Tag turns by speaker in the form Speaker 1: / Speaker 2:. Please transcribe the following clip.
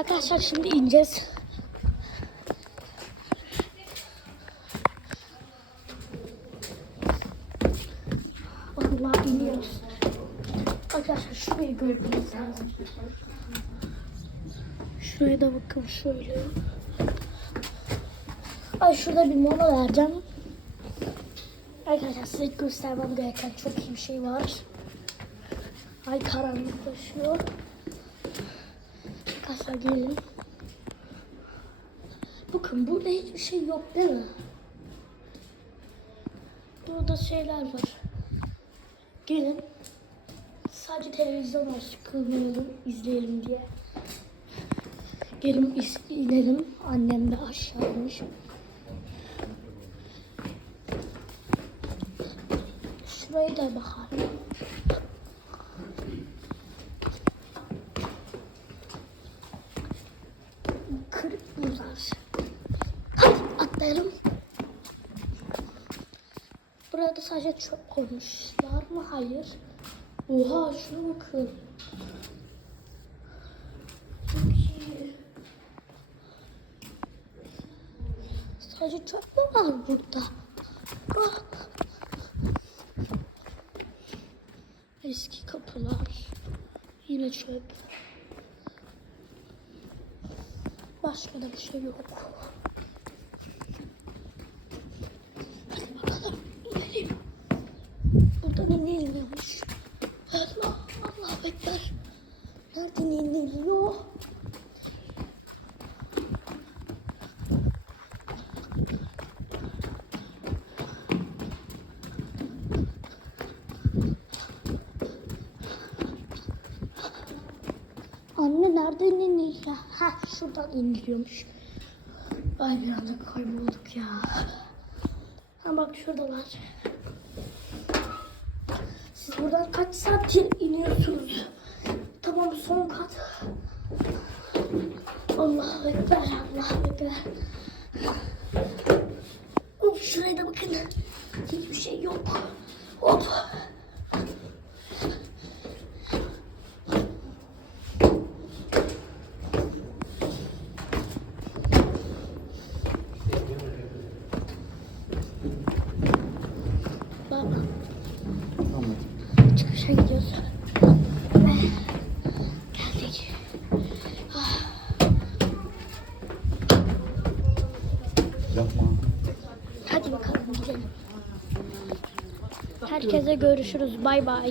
Speaker 1: Arkadaşlar şimdi ineceğiz. Vallahi iniyoruz. Arkadaşlar şurayı görmeniz lazım. Şuraya da bakın şöyle. Ay şurada bir mola vereceğim. Arkadaşlar size göstermem gereken çok iyi bir şey var. Ay karanlıklaşıyor. Arkadaşlar gelin. Bakın burada hiçbir şey yok değil mi? Burada şeyler var. Gelin. Sadece televizyon açık kılmayalım, izleyelim diye. Gelin inelim. Annem de aşağıymış. Şuraya da bakalım. Atlayalım. Burada sadece çöp koymuşlar mı? Hayır. Oha şuna bakın. Sadece çöp mü var burada? Ah. Eski kapılar. Yine çöp. Başka da bir şey yok. Hadi bakalım. İnelim. Buradan inilmiyormuş. Allah, Allah bekler. Nereden iniliyor? Anne nereden iniliyor? Ha şuradan iniliyormuş. Ay bir anda kaybolduk ya. Ha bak şuradalar. Siz buradan kaç saattir iniyorsunuz? Tamam son kat. Allah bekler, Allah bekler. Of şuraya da bakın. Hiçbir şey yok. Hop. Bak. Çıkışa gidiyoruz.
Speaker 2: Yapma.
Speaker 1: Hadi bakalım gidelim. Herkese görüşürüz. Bay bay.